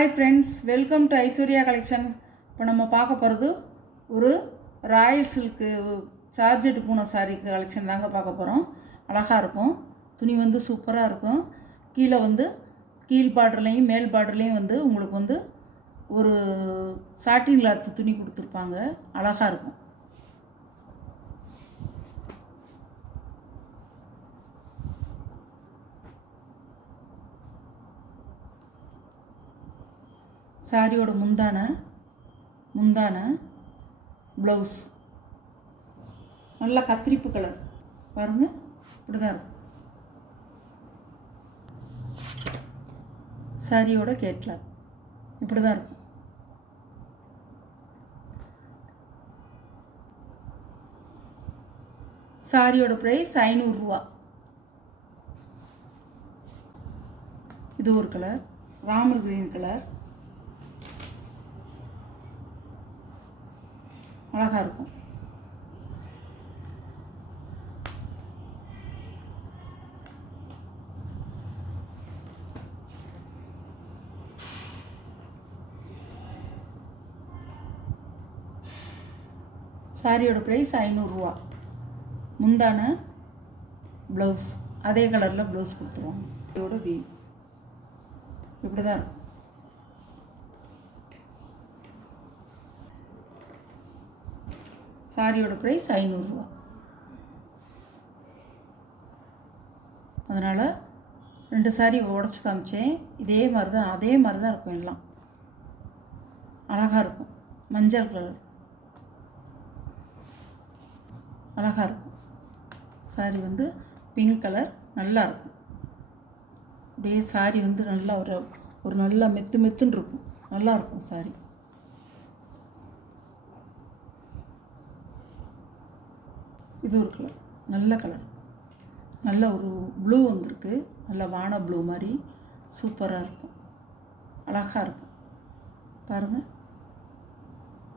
Hi friends, welcome to Aishwarya collection. இப்போ நம்ம பார்க்க போகிறது ஒரு ராயல் சில்க்கு சார்ஜெட் பூனை சாரீ கலெக்ஷன் தாங்க பார்க்க போகிறோம். அழகாக இருக்கும், துணி வந்து சூப்பராக இருக்கும். கீழே வந்து கீழ் பார்டர்லேயும் மேல் பார்டர்லேயும் வந்து உங்களுக்கு வந்து ஒரு சாட்டின் கிளாத் துணி கொடுத்துருப்பாங்க. அழகாக இருக்கும். சாரியோட முந்தான ப்ளவுஸ் நல்லா கத்திரிப்பு கலர் பாருங்கள், இப்படி தான் இருக்கும். சாரியோட கேட்லாக் இப்படி தான் இருக்கும். சாரியோட ப்ரைஸ் 500 ரூபா. இது ஒரு கலர், ராமர் கிரீன் கலர், அழகாக இருக்கும். சாரியோட ப்ரைஸ் 500 ரூபா. முந்தான ப்ளவுஸ் அதே கலரில் ப்ளவுஸ் கொடுத்துருவாங்க. இதோட வீ இப்படி தான் இருக்கும். சாரியோட ப்ரைஸ் 500 ரூபா. அதனால் 2 சாரி உடச்சி காமிச்சேன். அதே மாதிரி தான் இருக்கும். எல்லாம் அழகாக இருக்கும். மஞ்சள் கலர் அழகாக இருக்கும். சாரி வந்து பிங்க் கலர் நல்லா இருக்கும். அப்படியே சாரி வந்து நல்லா ஒரு நல்லா மெத்துன்னு இருக்கும். நல்லா இருக்கும் சாரி. இது ஒரு கலர், நல்ல கலர், நல்ல ஒரு ப்ளூ வந்திருக்கு. நல்ல வான ப்ளூ மாதிரி சூப்பராக இருக்கும். அழகாக இருக்கும் பாருங்கள்,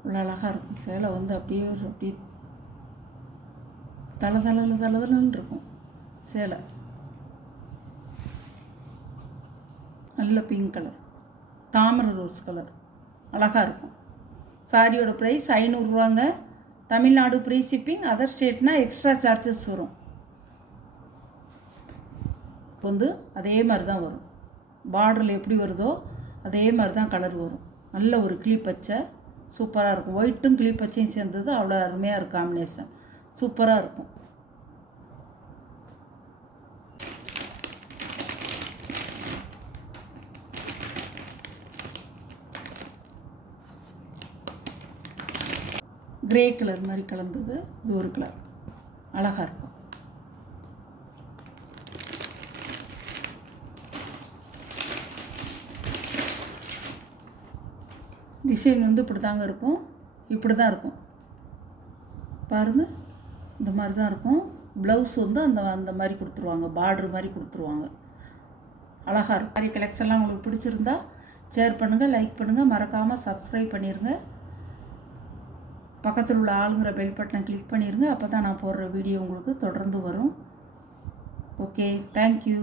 இவ்வளோ அழகாக இருக்கும். சேலை வந்து அப்படியே தளதளன்னு இருக்கும் சேலை. நல்ல பிங்க் கலர், தாமரை ரோஸ் கலர், அழகாக இருக்கும். சாரியோட ப்ரைஸ் 500 ரூபாங்க. தமிழ்நாடு ஃப்ரீ ஷிப்பிங், அதர் ஸ்டேட்னால் எக்ஸ்ட்ரா சார்ஜஸ் வரும். இப்போ வந்து அதே மாதிரி தான் வரும். பார்டரில் எப்படி வருதோ அதே மாதிரி தான் கலர் வரும். நல்ல ஒரு கிளி பச்சை சூப்பராக இருக்கும். ஒயிட்டும் கிளி பச்சையும் சேர்ந்தது அவ்வளோ அருமையாக இருக்கும். காம்பினேஷன் சூப்பராக இருக்கும். கிரே கலர் மாதிரி கலந்தது இது ஒரு கலர், அழகாக இருக்கும். டிசைன் வந்து இப்படி தாங்க இருக்கும். இப்படி தான் இருக்கும் பாருங்கள், இந்த மாதிரி தான் இருக்கும். ப்ளவுஸ் வந்து அந்த மாதிரி கொடுத்துருவாங்க, பார்டர் மாதிரி கொடுத்துருவாங்க. அழகாக இருக்கும். மாதிரி கலெக்ஷன்லாம் உங்களுக்கு பிடிச்சிருந்தா ஷேர் பண்ணுங்கள், லைக் பண்ணுங்கள், மறக்காமல் சப்ஸ்கிரைப் பண்ணிடுங்க. பக்கத்தில் உள்ள ஆளுங்கிற பெல் பட்டனை கிளிக் பண்ணிடுங்க. அப்போ தான் நான் போடுற வீடியோ உங்களுக்கு தொடர்ந்து வரும். Okay, thank you.